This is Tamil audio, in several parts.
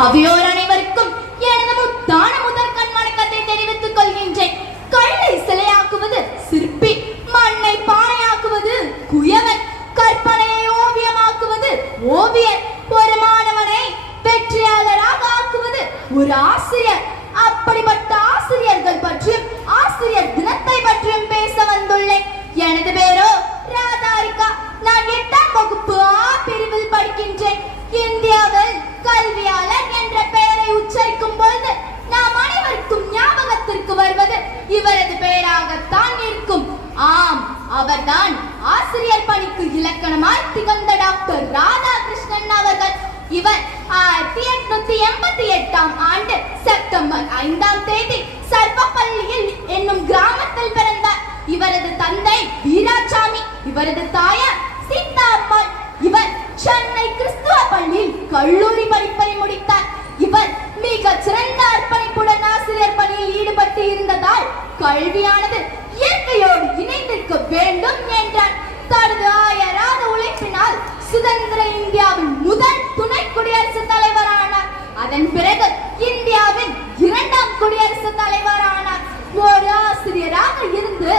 அவையோர் அனைவருக்கும் எனது முத்தான முதற்கண் வணக்கத்தை தெரிவித்துக் கொள்கின்றேன். கல்லை சிலையாக்குவது சிற்பி, மண்ணை பானையாக்குவது குயவன், கற்பனையை ஓவியமாக்குவது ஓவியர், ஒரு மாணவனை வெற்றியாளராக ஆக்குவது ஒரு ஆசிரியர். அப்படிப்பட்ட ஆசிரியர்கள் பற்றியும் ஆசிரியர் தினத்தை பற்றியும் பேச வந்துள்ளேன். எனது பேரோ ராதாரிகா. நான் 8ஆம் வகுப்பு ஆ பிரிவில் படிக்கின்றேன். இந்தியாவில் கல்வியாளர் என்ற பெயரை உச்சரிக்கும் பொழுது நாம் அனைவருக்கும் ஞாபகத்திற்கு வருவது இவரது பெயராகத்தான் இருக்கும். ஆம், அவர்தான் ஆசிரியர் பணிக்கு இலக்கணமாய் திகழ்ந்த டாக்டர் ராதாகிருஷ்ணன் அவர்கள். இவர் 1888ஆம் ஆண்டு செப்டம்பர் 5ஆம் தேதி சர்வப்பள்ளியில் என்னும் கிராமத்தில் பிறந்தார். இவரது தந்தை வீராசாமி, இவரது தாயார் சீதா அம்மாள். இவர் சென்னை கிறிஸ்துவ பள்ளியில் கல்லூரி படிப்பை முடித்தார். இவர் மிக சிறந்த அர்ப்பணிப்புடன் ஆசிரியர் பணியில் ஈடுபட்டு இருந்ததால் கல்வியானது இயற்கையோடு இணைந்திருக்க வேண்டும் என்றார். தனது அயராத உழைப்பினால் சுதந்திர இந்தியாவின் முதல் துணை குடியரசுத் தலைவரானார். அதன் பிறகு இந்தியாவின் 2ஆம் குடியரசுத் தலைவரானார். ஒரு ஆசிரியராக இருந்து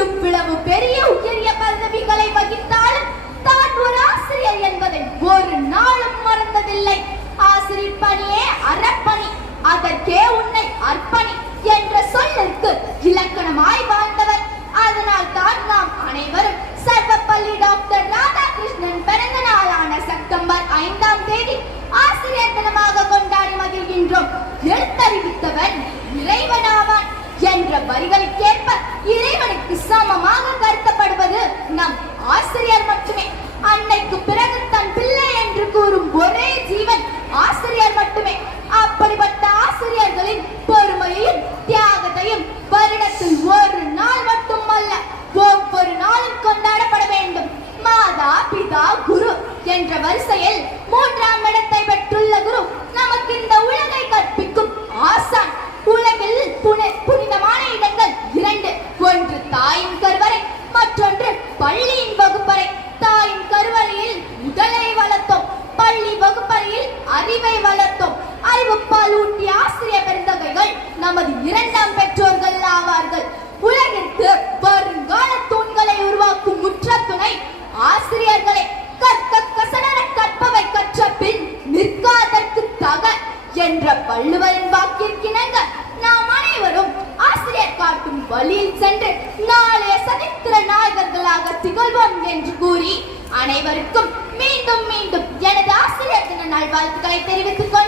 இவ்வளவு பெரிய உயரிய பதவிகளை வகித்தாலும் தான் ஒரு ஆசிரியர் என்பதை ஒரு நாளும் மறந்ததில்லை. ஆசிரியர் பணியே அறப்பணி, அதற்கே உன்னை அர்ப்பணி என்ற சொல்லிற்கு இலக்கணமாய் வாழ்ந்தவர். அதனால் தான் நாம் அனைவரும் சர்வப்பள்ளி டாக்டர் ராதாகிருஷ்ணன் பிறந்த நாளான செப்டம்பர் 5ஆம் தேதி ஆசிரியர் தினமாக கொண்டாடி மகிழ்கின்றோம். எழுத்தறிவித்தவன் இறைவனாவான் என்ற வரிகளுக்கேற்ப இறைவனுக்கு சமமாக கருதப்படுவது நம் ஆசிரியர் மட்டுமே. அன்னைக்கு பிறகு தன் பிள்ளை என்று கூறும் ஒரே ஜீவன் ஆசிரியர் மட்டுமே. அப்படிப்பட்ட ஆசிரியர்களின் பொறுமையையும் தியாகத்தையும் வருடத்தில் ஒரு நாள் மட்டுமல்ல, ஒவ்வொரு நாளும் கொண்டாடப்பட வேண்டும். மாதா பிதா குரு என்ற வரிசையில் 3ஆம் இடத்தை பெற்றுள்ள குரு நமக்கு இந்த உலகை கற்பிக்கும் ஆசான். உலகில் புனிதமான இடங்கள் 2. ஒன்று தாயின் கருவறை, மற்றொன்று பள்ளியின் வகுப்பறை. தாயின் கருவறையில் உடலை வளர்த்தோம், பள்ளி வகுப்பறையில் அறிவை வளர்த்தோம். அறிவுப்பால் ஊட்டிய ஆசிரியர் பெருந்தகைகள் நமது 2ஆம் பெற்றோர்கள் ஆவார்கள். உலகிற்கு வருங்கால தூண்களை உருவாக்கும் முற்ற துணை ஆசிரியர்களே. கற்க கசடர கற்பவை கற்ற பின் நிற்காதற்கு தக என்ற வள்ளுவரின் வாக்கிற்கிணங்க நாம் அனைவரும் ஆசிரியர் காட்டும் வழியில் சென்று நாளைய சரித்திர நாயகர்களாக திகழ்வோம் என்று கூறி அனைவருக்கும் மீண்டும் மீண்டும் எனது ஆசிரியர் தின நல்வாழ்த்துக்களை தெரிவித்துக் கொண்டு